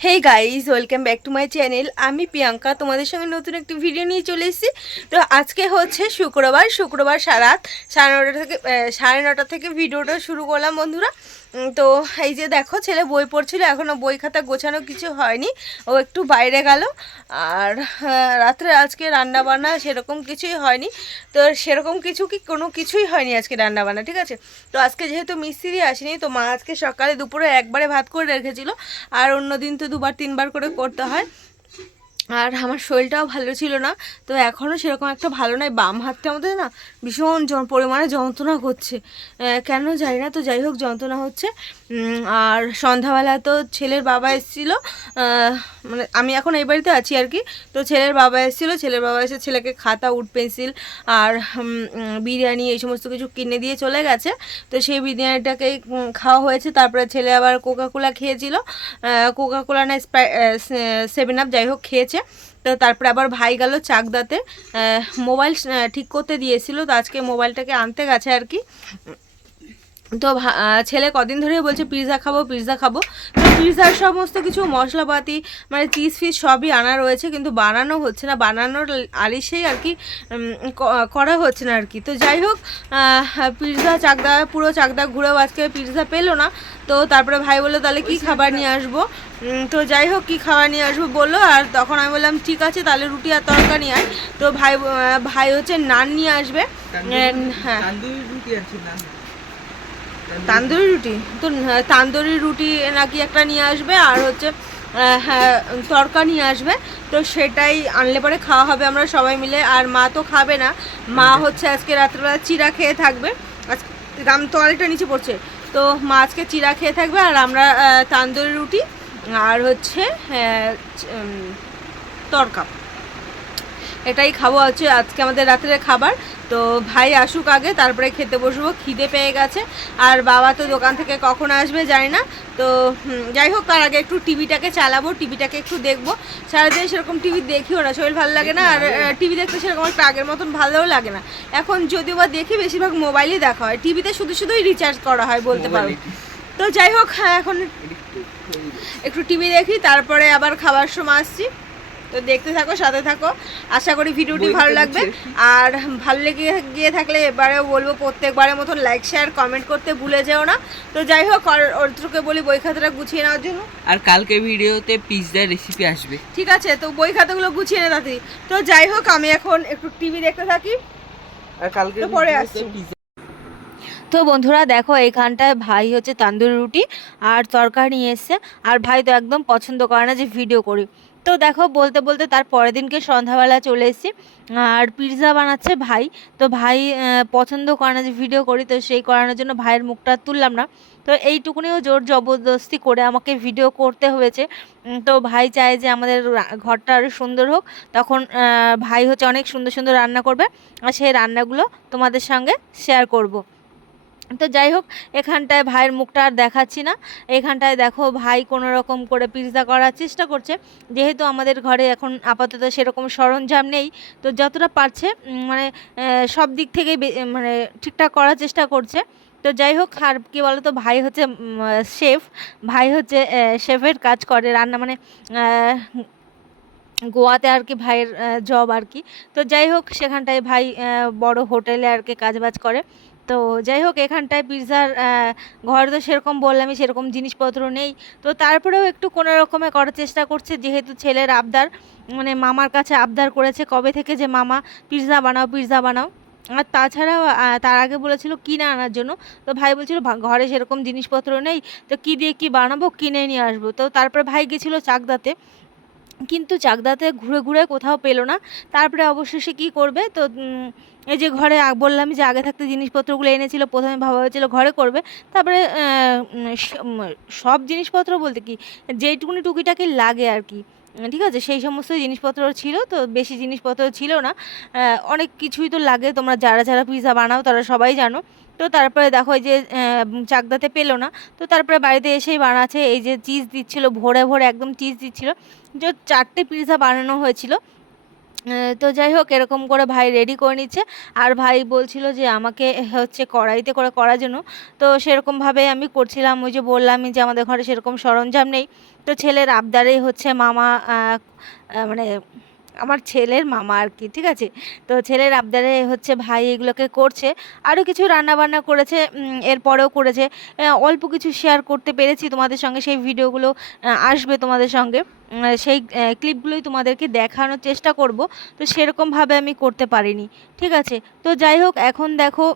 Hey guys welcome back to my channel আমি প্রিয়াঙ্কা, তোমাদের সঙ্গে নতুন একটি ভিডিও নিয়ে চলে এসেছি। তো আজকে হচ্ছে শুক্রবার। শুক্রবার সারাত সাড়ে নটা থেকে সাড়ে নটা থেকে ভিডিওটা শুরু করলাম বন্ধুরা। তো এই যে দেখো, ছেলে বই পড়ছিল এখনও বই খাতা গোছানো কিছু হয়নি। ও একটু বাইরে গেল। আর রাত্রে আজকে রান্না বান্না সেরকম কিছুই হয়নি। তো সেরকম কিছু কি, কোনো কিছুই হয়নি আজকে রান্না বান্না ঠিক আছে? তো আজকে যেহেতু মিস্ত্রি আসেনি, তো মা আজকে সকালে দুপুরে একবারে ভাত করে রেখেছিল। আর অন্য দিন তো দুবার, তিনবার করে করতে হয়। আর আমার শরীরটাও ভালো ছিল না, তো এখনও সেরকম একটা ভালো নয় বাম হাতটা আমাদের না ভীষণ পরিমাণে যন্ত্রণা করছে। কেন জানি না, তো যাই হোক যন্ত্রণা হচ্ছে। আর সন্ধ্যাবেলা তো ছেলের বাবা এসেছিল মানে আমি এখন এই বাড়িতে আছি আর কি। তো ছেলের বাবা এসেছিল, ছেলের বাবা এসে ছেলেকে খাতা উড পেন্সিল আর বিরিয়ানি এই সমস্ত কিছু কিনে দিয়ে চলে গেছে। তো সেই বিরিয়ানিটাকে খাওয়া হয়েছে। তারপরে ছেলে আবার কোকা কোলা খেয়েছিল। কোকা কোলা না সেভেন আপ যাই হোক খেয়েছে। তো তারপরে আবার ভাই গেল চাকদাতে। মোবাইল ঠিক করতে দিয়েছিল। তো আজকে মোবাইলটাকে আনতে গেছে আর কি। তো ছেলে কদিন ধরে বলছে পিৎজা খাব পিৎজা খাব। তো পিৎজার সমস্ত কিছু মশলাপাতি মানে চিজ ফিজ সবই আনা রয়েছে কিন্তু বানানো হচ্ছে না। বানানোর আলিশেই আর কি করা হচ্ছে না আর কি। তো যাই হোক পিৎজা চাকদা পুরো চাকদা ঘুরেও আজকে পিৎজা পেল না। তো তারপরে ভাই বলল তাহলে কি খাবার নিয়ে আসব? তো যাই হোক কি খাবার নিয়ে আসব বলল আর তখন আমি বললাম ঠিক আছে তাহলে রুটি আর তরকারি আয়। তো ভাই ভাই হচ্ছে নান নিয়ে আসবে। হ্যাঁ। তান্দুরি রুটি? তো হ্যাঁ, তান্দুরি রুটি নাকি একটা নিয়ে আসবে আর হচ্ছে হ্যাঁ তরকা নিয়ে আসবে। তো সেটাই আনলে পরে খাওয়া হবে আমরা সবাই মিলে। আর মা তো খাবে না। মা হচ্ছে আজকে রাত্রেবেলা চিরা খেয়ে থাকবে। আজকে দাম তো আরেকটা নিচে পড়ছে। তো মা আজকে চিরা খেয়ে থাকবে আর আমরা তান্দুরি রুটি আর হচ্ছে আহ, তরকা। এটাই খাব হচ্ছে আজকে আমাদের রাত্রের খাবার। তো ভাই আসুক আগে তারপরে খেতে বসবো খিদে পেয়ে গেছে। আর বাবা তো দোকান থেকে কখন আসবে জানি না। তো যাই হোক তার আগে একটু টিভিটাকে চালাবো টিভিটাকে একটু দেখব। সারাদিন সেরকম টিভি দেখিও না শরীর ভালো লাগে না। আর টিভি দেখতে সেরকম একটা আগের মতন ভালোও লাগে না। এখন যদিও বা দেখি বেশিরভাগ মোবাইলই দেখা হয়। টিভিতে শুধু শুধুই রিচার্জ করা হয় বলতে পারো। তো যাই হোক হ্যাঁ এখন একটু টিভি দেখি তারপরে আবার খাবার সময় আসছি। তো দেখতে থাকো সাথে থাকো। আশা করি ভিডিওটি ভালো লাগবে। আর ভালো লেগে গিয়ে থাকলে এবারেও বলব প্রত্যেকবারের মতন লাইক শেয়ার কমেন্ট করতে ভুলে যেও না। তো যাই হোক অর্ত্রকে বলি বই খাতাটা গুছিয়ে নেওয়ার জন্য। আর কালকে ভিডিওতে পিৎজার রেসিপি আসবে। ঠিক আছে তো বই খাতাগুলো গুছিয়ে নে তাড়াতাড়ি তো যাই হোক আমি এখন একটু টিভি দেখতে থাকি। আর কালকে পরে আসছি। তো বন্ধুরা দেখো এইখানটায় ভাই হচ্ছে তান্দুরি রুটি আর তরকারি নিয়ে এসছে। আর ভাই তো একদম পছন্দ করে না যে ভিডিও করি। তো দেখো, বলতে বলতে তার পরের দিনকে সন্ধ্যাবেলা চলে এসেছি। আর পিৎজা বানাচ্ছে ভাই। তো ভাই পছন্দ করে না যে ভিডিও করি, তো সেই করানোর জন্য ভাইয়ের মুখটা তুললাম না। তো এইটুকুনিও জোর জবরদস্তি করে আমাকে ভিডিও করতে হয়েছে। তো ভাই চায় যে আমাদের ঘরটা আরও সুন্দর হোক। তখন ভাই হচ্ছে অনেক সুন্দর সুন্দর রান্না করবে। আর সেই রান্নাগুলো তোমাদের সঙ্গে শেয়ার করব। তো যাই হোক, এখানটায় ভাইয়ের মুখটা আর দেখাচ্ছি না। এখানটায় দেখো ভাই কোনো রকম করে পিৎজা করার চেষ্টা করছে। যেহেতু আমাদের ঘরে এখন আপাতত সেরকম সরঞ্জাম নেই, তো যতটা পারছে মানে সব দিক থেকেই মানে ঠিকঠাক করার চেষ্টা করছে। তো যাই হোক, আর কী বলো তো ভাই হচ্ছে শেফ। ভাই হচ্ছে শেফের কাজ করে রান্না মানে গোয়াতে আর কি ভাইয়ের জব আর কি। তো যাই হোক, সেখানটায় ভাই বড় হোটেলে আর কি কাজবাজ করে। তো যাই হোক এখানটায় পিৎজার ঘর তো সেরকম বললামই, সেরকম জিনিসপত্র নেই। তো তারপরেও একটু কোনো রকমে করার চেষ্টা করছে, যেহেতু ছেলের আবদার মানে মামার কাছে আবদার করেছে কবে থেকে যে, মামা, পিৎজা বানাও পিৎজা বানাও। আর তাছাড়াও তার আগে বলেছিল কিনে আনার জন্য। তো ভাই বলছিল ঘরে সেরকম জিনিসপত্র নেই, তো কী দিয়ে কী বানাবো, কিনে নিয়ে আসব। তো তারপরে ভাই গেছিল চাকদাতে। কিন্তু চাকদাতে ঘুরে ঘুরে কোথাও পেল না। তারপরে অবশ্যই সে কী করবে? তো এই যে ঘরে বললাম যে আগে থাকতে জিনিসপত্রগুলো এনেছিল, প্রথমে ভাবা হয়েছিল ঘরে করবে। তারপরে সব জিনিসপত্র বলতে কি, যেইটুকুনি টুকিটাকি লাগে আর কি। ঠিক আছে, সেই সমস্ত জিনিসপত্র ছিল তো, বেশি জিনিসপত্র ছিল না। অনেক কিছুই তো লাগে, তোমরা যারা যারা পিৎজা বানাও তারা সবাই জানো। তো তারপরে দেখো এই যে চাকদাতে পেল না। তো তারপরে বাড়িতে এসেই বানাচ্ছে, এই যে চিজ দিচ্ছিল, ভরে ভরে একদম চিজ দিচ্ছিল। যে চারটে পিৎজা বানানো হয়েছিল তো যাই হোক, এরকম করে ভাই রেডি করে নিচ্ছে। আর ভাই বলছিল যে, আমাকে হচ্ছে কড়াইতে করে করার জন্য তো সেরকমভাবে আমি করছিলাম। ওই যে বললামই যে, আমাদের ঘরে সেরকম সরঞ্জাম নেই। তো ছেলের আবদারেই হচ্ছে মামা মানে আমার ছেলের মামা আর কি, ঠিক আছে? তো ছেলের আবদারে হচ্ছে ভাই এগুলোকে করছে, আরও কিছু রান্না বান্না করেছে এরপরেও করেছে। অল্প কিছু শেয়ার করতে পেরেছি তোমাদের সঙ্গে, সেই ভিডিওগুলো আসবে তোমাদের সঙ্গে। সেই ক্লিপগুলোই তোমাদেরকে দেখানোর চেষ্টা করব। তো সেরকমভাবে আমি করতে পারিনি, ঠিক আছে? তো যাই হোক, এখন দেখো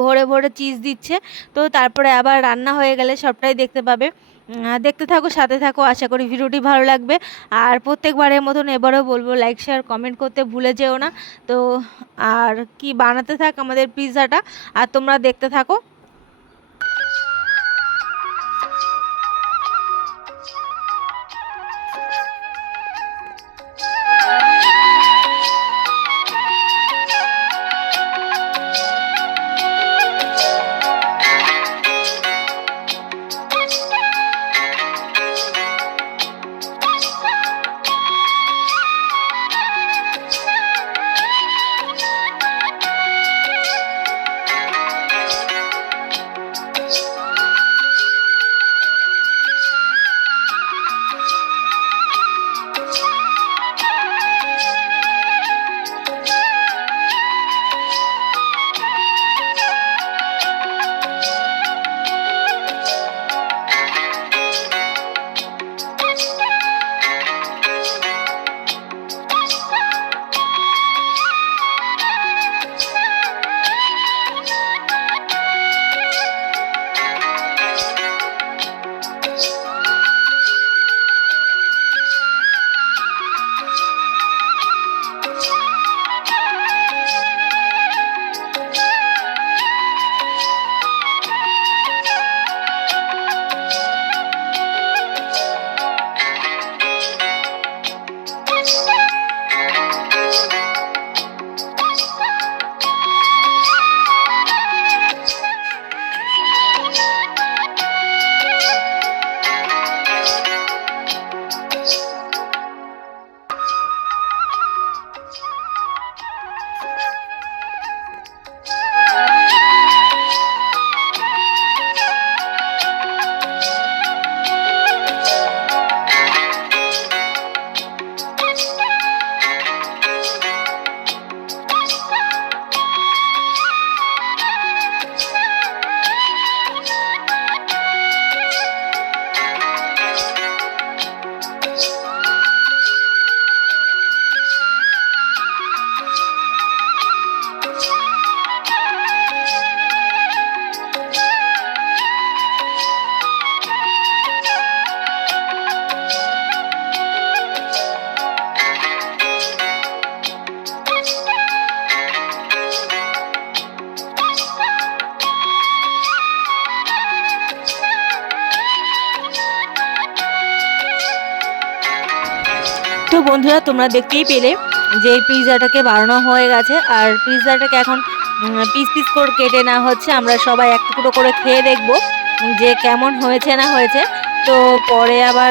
ভোরে ভোরে চিজ দিচ্ছে। তো তারপরে আবার রান্না হয়ে গেলে সবটাই দেখতে পাবে। দেখতে থাকো, সাথে থাকো, আশা করি ভিডিওটি ভালো লাগবে। আর প্রত্যেকবারের মতন এবারও বলব লাইক শেয়ার কমেন্ট করতে ভুলে যেও না। তো, আর কি বানাতে থাক আমাদের পিৎজাটা আর তোমরা দেখতে থাকো। তো বন্ধুরা, তোমরা দেখতেই পেলে যে পিৎজাটাকে বানানো হয়ে গেছে। আর পিৎজাটাকে এখন পিস পিস করে কেটে নেওয়া হচ্ছে। আমরা সবাই এক টুকরো করে খেয়ে দেখব যে কেমন হয়েছে না হয়েছে। তো পরে আবার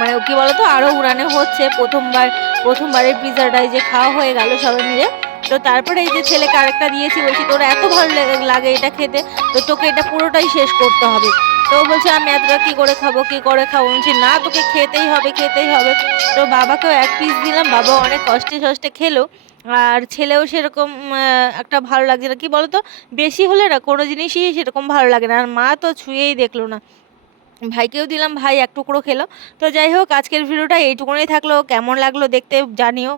মানে কি বলতো আরও উড়ানে হচ্ছে। প্রথমবার, প্রথমবারের পিৎজাটাই যে খাওয়া হয়ে গেল সবাই মিলে। তো তারপরে এই যে ছেলেকে আরেকটা দিয়েছি বলছি, তোর এত ভালো লাগে এটা খেতে। তো তোকে এটা পুরোটাই শেষ করতে হবে। তো বলছে, আমি এতটা কী করে খাব, কী করে খাব? বলছি, না, তোকে খেতেই হবে খেতেই হবে। তো বাবাকেও এক পিস দিলাম, বাবা অনেক কষ্টে সষ্টে খেলো। আর ছেলেও সেরকম একটা ভালো লাগছে না। কি বলতো? বেশি হলে না, কোনো জিনিসই সেরকম ভালো লাগে না। আর মা তো ছুঁয়েই দেখল না। ভাইকেও দিলাম, ভাই এক টুকরো খেলো। তো যাই হোক, আজকের ভিডিওটা এইটুকুনই থাকল। কেমন লাগল দেখতে জানিও।